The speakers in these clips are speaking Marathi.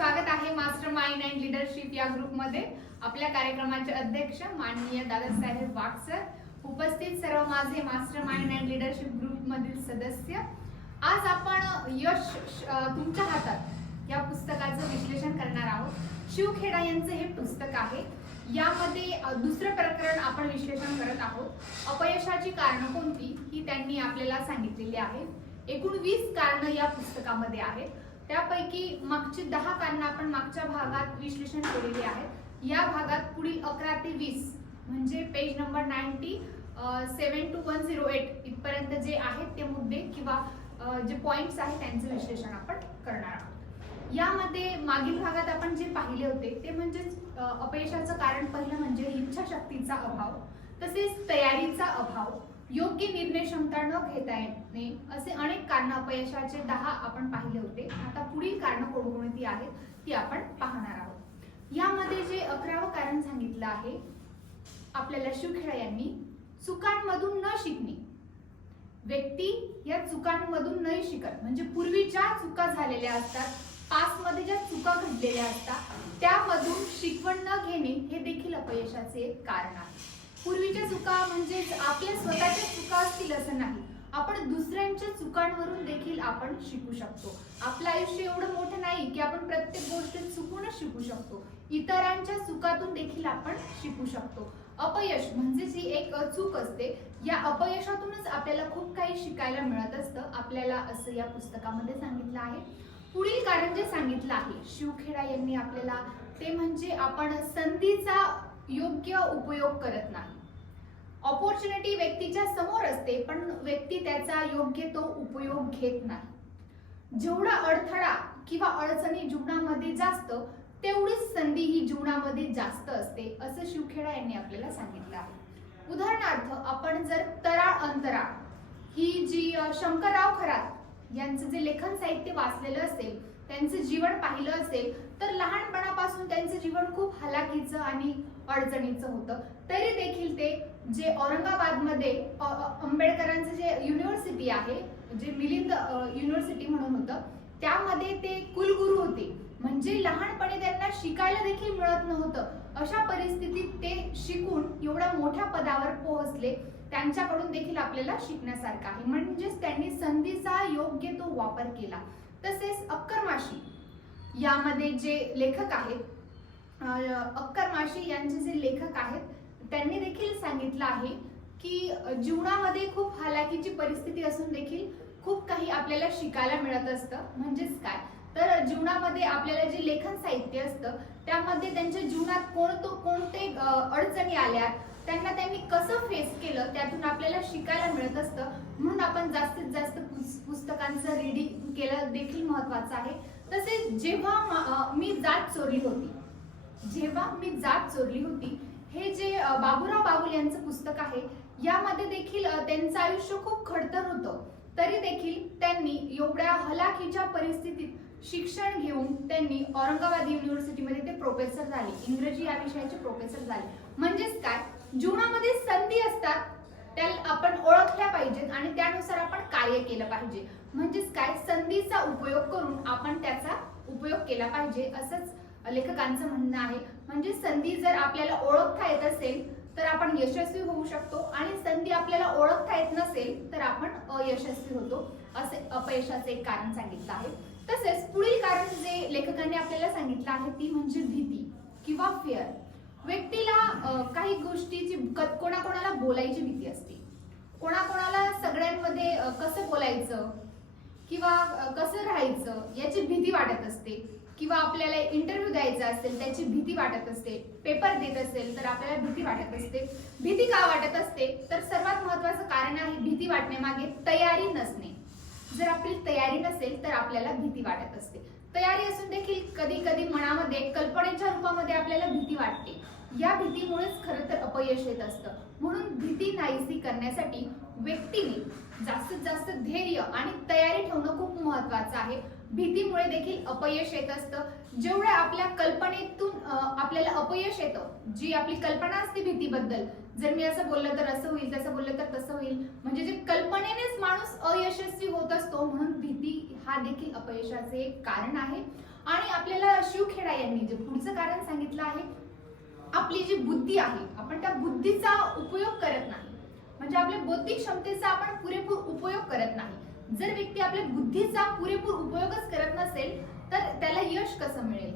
स्वागत आहे मास्टर माइंड अँड लीडरशिप या ग्रुपमध्ये। आपल्या कार्यक्रमाचे अध्यक्ष माननीय दादासाहेब वाघ सर, उपस्थित सर्व माझे master mind and leadership group मधील सदस्य। आज आपण यश तुमच्या हातात या पुस्तकाचं विश्लेषण करणार आहोत। शिवखेडा यांचे हे पुस्तक आहे। यामध्ये दुसरे प्रकरण आपण विश्लेषण करत आहोत। अपयशाची कारणं कोणती ही त्यांनी आपल्याला सांगितलेली आहेत। एकूण 20 कारणं या पुस्तकामध्ये आहेत। त्यापैकी मागची 10 कारणं आपण मागच्या भागात विश्लेषण केलेली आहेत। या भागात पुढील 11 ते 20 म्हणजे पेज नंबर 97 to 108 इथपर्यंत जे आहेत ते मुद्दे किंवा जे पॉइंट्स आहेत त्यांचे विश्लेषण आपण करणार आहोत। यामध्ये मागील भागात आपण जे पाहिले होते ते म्हणजे अपयशाचं कारण पहिलं म्हणजे इच्छाशक्तीचा अभाव, तसेच तयारीचा अभाव, योग्य निर्णय क्षमता न घेता येणे, असे अनेक कारण अपयशाचे 10 आपण पाहिले होते। आता पुढील कारण कोणकोणती आहेत ती आपण पाहणार आहोत। यामध्ये जे 11वं कारण सांगितलं आहे आपल्याला शिवखेडा यांनी, चुकांमधून न शिकणे। व्यक्ती या चुकांमधून नाही शिकत, म्हणजे पूर्वी ज्या चुका झालेल्या असतात, पास्ट मध्ये ज्या चुका घडलेल्या असतात त्यामधून शिकवण न घेणे हे देखील अपयशाचे एक कारण आहे। पूर्वीच्या चुका म्हणजे आपल्या स्वतःच्या चुका असतील असं नाही, आपण दुसऱ्यांच्या चुकांवरून देखील आपण शिकू शकतो। आपलं आयुष्य एवढं मोठं नाही की आपण प्रत्येक गोष्ट चुकूनच शिकू शकतो, इतरांच्या चुकातून देखील आपण शिकू शकतो। अपयश म्हणजे जी एक चूक असते, या अपयशातूनच आपल्याला खूप काही शिकायला मिळत असतं, आपल्याला असं या पुस्तकामध्ये सांगितलं आहे। पुढील कारण जे सांगितलं आहे शिवखेडा यांनी आपल्याला ते म्हणजे आपण संधीचा योग्य उपयोग करत नाही। ऑपॉर्च्युनिटी व्यक्तीच्या समोर असते पण व्यक्ती त्याचा योग्य तो उपयोग घेत नाही। जेवढा अडथळा किंवा अडचणी जीवनामध्ये जास्त तेवढीच संधी ही जीवनामध्ये जास्त असते, असं शिवखेडा यांनी आपल्याला सांगितलं आहे। उदाहरणार्थ आपण जर तराळ अंतराळ ही जी शंकरराव खरात यांचं जे लेखन साहित्य वाचलेलं असेल, त्यांचं जीवन पाहिलं असेल तर लहानपणापासून त्यांचं जीवन खूप हलाखीचं आणि अडचणीचं होतं। तरी देखील ते जे औरंगाबादमध्ये आंबेडकरांचं जे युनिव्हर्सिटी आहे, जे मिलिंद युनिव्हर्सिटी म्हणून होतं, त्यामध्ये ते कुलगुरू होते। म्हणजे लहानपणी त्यांना शिकायला देखील मिळत नव्हतं, अशा परिस्थितीत ते शिकून एवढ्या मोठ्या पदावर पोहोचले। त्यांच्याकडून देखील आपल्याला शिकण्यासारखं आहे, म्हणजेच त्यांनी संधीचा योग्य तो वापर केला। तसेच अक्कर माशी यामध्ये जे लेखक आहेत, अक्कर माशी यांचे जे लेखक आहेत, त्यांनी देखील सांगितलं आहे की जीवनामध्ये खूप हालाकीची परिस्थिती असून देखील खूप काही आपल्याला शिकायला मिळत असतं। म्हणजेच काय तर जीवनामध्ये आपल्याला जे लेखन साहित्य असतं त्यामध्ये त्यांच्या जीवनात कोणते अडचणी आल्या, त्यांनी कसं फेस केलं, त्यातून आपल्याला शिकायला मिळत असतं। म्हणून आपण जास्तीत जास्त पुस्तकांचं रीडिंग केलं देखील महत्त्वाचं आहे। तसेच जेव्हा मी जात चोरली होती हे जे बाबूराव बागुल यांचं पुस्तक आहे, यामध्ये देखील त्यांचं आयुष्य खूप खडतर होतं, तरी देखील त्यांनी एवढ्या हलाखीच्या परिस्थितीत शिक्षण घेऊन त्यांनी औरंगाबाद युनिव्हर्सिटीमध्ये ते प्रोफेसर झाले, इंग्रजी या विषयाचे प्रोफेसर झाले। म्हणजेच काय, जीवनामध्ये संधी असतात त्या आपण ओळखल्या पाहिजेत आणि त्यानुसार आपण कार्य केलं पाहिजे। म्हणजेच काय, संधीचा उपयोग करून आपण त्याचा उपयोग केला पाहिजे, असंच लेखकांचं म्हणणं आहे। म्हणजे संधी जर आपल्याला ओळखता येत असेल तर आपण यशस्वी होऊ शकतो, आणि संधी आपल्याला ओळखता येत नसेल तर आपण अयशस्वी होतो, असे अपयशाचे एक कारण सांगितलं आहे। तसेच पुढील कारण जे लेखकांनी आपल्याला सांगितलं आहे ती म्हणजे भीती किंवा फिअर। व्यक्तीला काही गोष्टीची कोणाकोणाला बोलायची भीती असते, कोणाकोणाला सगळ्यांमध्ये कसं बोलायचं किंवा कसं राहायचं याची भीती वाटत असते, किंवा आपल्याला इंटरव्ह्यू द्यायचा असेल त्याची भीती वाटत असते, पेपर देत असेल तर आपल्याला भीती वाटत असते। भीती का वाटत असते तर सर्वात महत्त्वाचं कारण आहे भीती वाटण्यामागे तयारी नसणे। जर आपली तयारी नसेल तर आपल्याला भीती वाटत असते। तयारी असून देखील कधी कधी मनामध्ये कल्पनेच्या रूपामध्ये आपल्याला भीती वाटते, या भीतीमुळेच खरं तर अपयश येत असतं। म्हणून भीती नाहीशी करण्यासाठी व्यक्तीने जास्तीत जास्त धैर्य आणि तयारी ठेवणं खूप महत्त्वाचं आहे। भीतीमुळे देखील अपयश येत असतं। जेवढ्या आपल्या कल्पनेतून आपल्याला अपयश येतं, जी आपली कल्पना असते भीतीबद्दल, जर मी असं बोललं तर असं होईल, तसं बोललं तर तसं होईल, म्हणजे जे कल्पनेनेच माणूस अयशस्वी होत असतो। म्हणून भीती हा देखील अपयशाचे एक कारण आहे। आणि आपल्याला शिवखेडा यांनी जे पुढचं कारण सांगितलं आहे, आपली जी बुद्धी आहे आपण त्या बुद्धीचा उपयोग करत नाही, म्हणजे आपल्या बौद्धिक क्षमतेचा आपण पुरेपूर उपयोग करत नाही. जर व्यक्ती आपल्या बुद्धीचा पुरेपूर उपयोगच करत नसेल तर त्याला यश कसं मिळेल?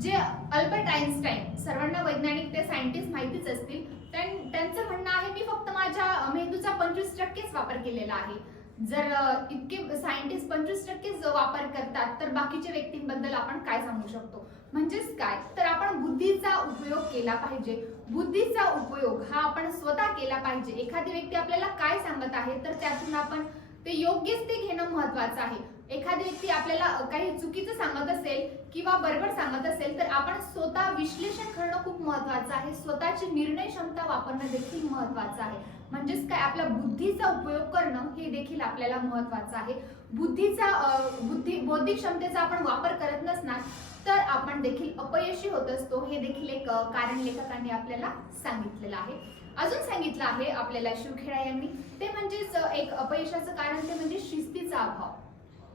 जे अल्बर्ट आइन्स्टाईन, सर्वांना वैज्ञानिक ते सायंटिस्ट माहितीच असतील, त्यांचं म्हणणं आहे मी फक्त माझ्या मेंदूचा 25%च वापर केलेला आहे. जर इतके सायंटिस्ट 25%च वापर करतात तर बाकीच्या व्यक्तींबद्दल आपण काय सांगू शकतो? म्हणजेच काय तर आपण बुद्धीचा उपयोग केला पाहिजे. बुद्धीचा उपयोग हा आपण स्वतः केला पाहिजे. एखादी व्यक्ती आपल्याला काय सांगत आहे तर त्यातून आपण ते योग्यच ते घेणं महत्वाचं आहे. एखादी व्यक्ती आपल्याला काही चुकीचं सांगत असेल किंवा बरोबर सांगत असेल तर आपण स्वतः विश्लेषण करणं खूप महत्वाचं आहे. स्वतःची निर्णय क्षमता वापरणं देखील महत्वाचं आहे. म्हणजेच काय आपल्या बुद्धीचा उपयोग करणं हे देखील आपल्याला महत्वाचं आहे. बौद्धिक क्षमतेचा आपण वापर करत नसणार तर आपण देखील अपयशी होत असतो. हे देखील एक कारण लेखकांनी आपल्याला सांगितलेलं आहे. अजून सांगितलं आहे आपल्याला शिवखेडा यांनी, ते म्हणजेच एक अपयशाचं कारण ते म्हणजे शिस्तीचा अभाव.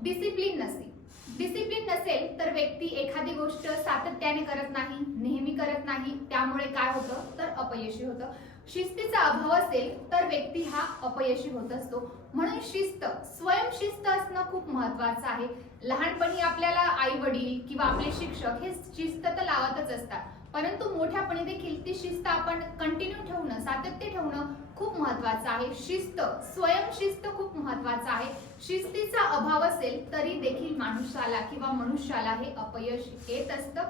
डिसिप्लिन नसेल तर व्यक्ती एखादी गोष्ट सातत्याने करत नाही, नेहमी करत नाही, त्यामुळे काय होतं तर अपयशी होतं. शिस्तीचा अभाव असेल तर व्यक्ती हा अपयशी होत असतो. म्हणून स्वयंशिस्त असणं खूप महत्वाचं आहे. लहानपणी आपल्याला आई वडील किंवा आपले शिक्षक हे शिस्त तर लावतच असतात, परंतु मोठ्यापणी देखील ती शिस्त आपण कंटिन्यू ठेवणं, सातत्य ठेवणं खूप महत्वाचं आहे. स्वयंशिस्त खूप महत्वाचं आहे. शिस्तीचा अभाव असेल तरी देखील मनुष्याला हे अपयश येत असतं.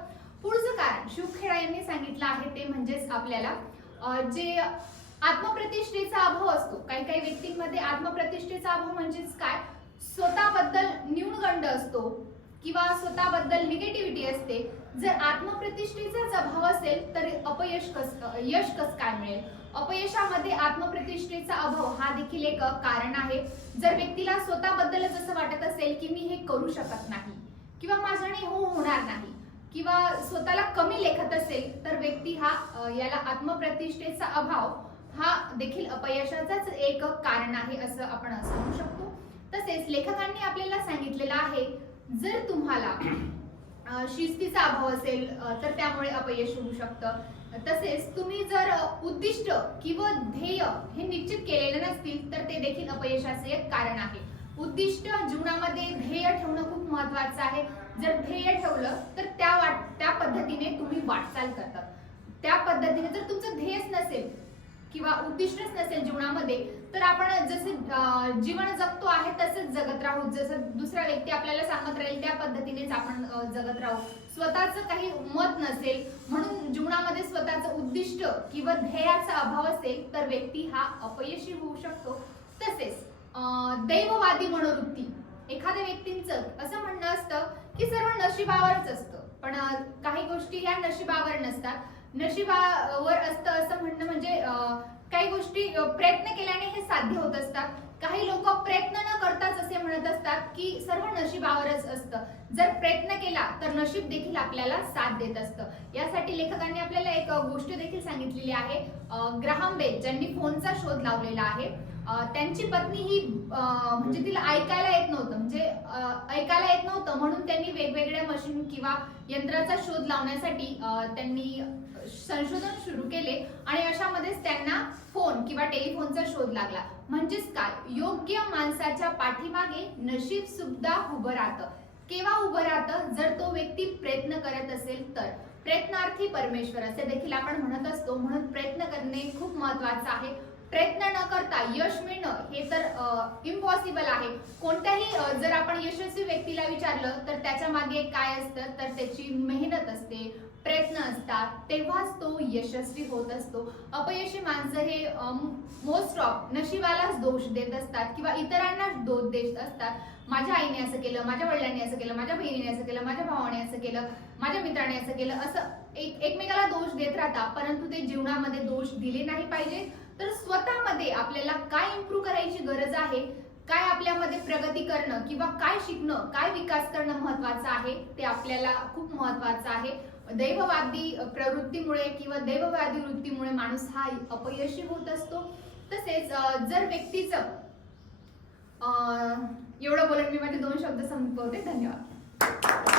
पुढचं कारण शिवखेडा यांनी सांगितलं आहे ते म्हणजेच आपल्याला जे आत्मप्रतिष्ठेचा अभाव असतो. काही व्यक्तींमध्ये आत्मप्रतिष्ठेचा अभाव म्हणजेच काय, स्वतःबद्दल न्यूनगंड असतो किंवा स्वतःबद्दल निगेटिव्हिटी असते. जर आत्मप्रतिष्ठेचाच अभाव असेल तर यश कसं काय मिळेल? अपयशामध्ये आत्मप्रतिष्ठेचा अभाव हा देखील एक कारण आहे. जर व्यक्तीला स्वतःबद्दलच असं वाटत असेल की मी हे करू शकत नाही किंवा माझ्याने होणार नाही किंवा स्वतःला कमी लेखत असेल तर व्यक्ती याला आत्मप्रतिष्ठेचा अभाव हा देखील अपयशाचाच एक कारण आहे असं आपण सांगू शकतो. तसेच लेखकांनी आपल्याला सांगितलेलं आहे, जर तुम्हाला शिस्तीचा अभाव असेल तर त्यामुळे अपयश होऊ शकतं. तसेच तुम्ही जर उद्दिष्ट किंवा ध्येय हे निश्चित केलेले नसतील तर ते देखील अपयशाचे एक कारण आहे. उद्दिष्ट जीवनामध्ये ध्येय ठेवणं खूप महत्वाचं आहे. जर ध्येय ठेवलं तर त्या पद्धतीने तुम्ही वाटचाल करतात. त्या पद्धतीने जर तुमचं ध्येयच नसेल किंवा उद्दिष्टच नसेल जीवनामध्ये तर आपण जसं जीवन जगतो आहे तसंच जगत राहू. जसं दुसरा व्यक्ती आपल्याला सांगत राहील त्या पद्धतीनेच आपण जगत राहू. स्वतःचं काही मत नसेल म्हणून जीवनामध्ये स्वतःचं उद्दिष्ट किंवा ध्येयाचा अभाव असेल तर व्यक्ती हा अपयशी होऊ शकतो. तसेच दैववादी मनोवृत्ती, एखाद्या व्यक्तींचं असं म्हणणं असतं की सर्व नशिबावरच असतं, पण काही गोष्टी या नशिबावर नसतात. नशिबावर असतं असं म्हणणं म्हणजे काही गोष्टी प्रयत्न केल्याने हे साध्य होत असतात. काही लोक प्रयत्न न करताच असे म्हणत असतात की सर्व नशिबावरच असतं. जर प्रयत्न केला तर नशीब देखील आपल्याला साथ देत असतं. यासाठी लेखकांनी आपल्याला एक गोष्ट देखील सांगितलेली आहे. ग्राहम बेल ज्यांनी फोनचा शोध लावलेला आहे, त्यांची पत्नी ही म्हणजे तिला ऐकायला येत नव्हतं म्हणून त्यांनी वेगवेगळ्या मशीन किंवा यंत्राचा शोध लावण्यासाठी त्यांनी संशोधन सुरू केले आणि अशामध्येच त्यांना फोन किंवा टेलिफोनचा शोध लागला. म्हणजेच काय, योग्य माणसाच्या पाठीमागे नशीब सुद्धा उभं राहतं. केव्हा उभं राहतं? जर तो व्यक्ती प्रयत्न करत असेल तर. प्रयत्नार्थी परमेश्वर असे देखील आपण म्हणत असतो. म्हणून प्रयत्न करणे खूप महत्वाचं आहे. प्रयत्न न करता यश मिळणं हे तर इम्पॉसिबल आहे. कोणत्याही जर आपण यशस्वी व्यक्तीला विचारलं तर त्याच्या मागे काय असतं तर त्याची मेहनत असते, प्रयत्न असतात, तेव्हाच तो यशस्वी होत असतो. अपयशी माणसं हे मोस्ट ऑफ नशिबालाच दोष देत असतात किंवा इतरांनाच दोष देत असतात. माझ्या आईने असं केलं, माझ्या वडिलांनी असं केलं, माझ्या बहिणीने असं केलं, माझ्या भावाने असं केलं, माझ्या मित्राने असं केलं, असं एकमेकाला दोष देत राहतात. परंतु ते जीवनामध्ये दोष दिले नाही पाहिजे. तर स्वतःमध्ये आपल्याला काय इम्प्रूव्ह करायची गरज आहे, काय आपल्यामध्ये प्रगती करणं किंवा काय शिकणं, काय विकास करणं महत्वाचं आहे ते आपल्याला खूप महत्वाचं आहे. दैववादी प्रवृत्तीमुळे किंवा दैववादी वृत्तीमुळे माणूस हा अपयशी होत असतो. तसेच जर व्यक्तीचं एवढं बोलून मी माझे 2 शब्द संपवते. धन्यवाद.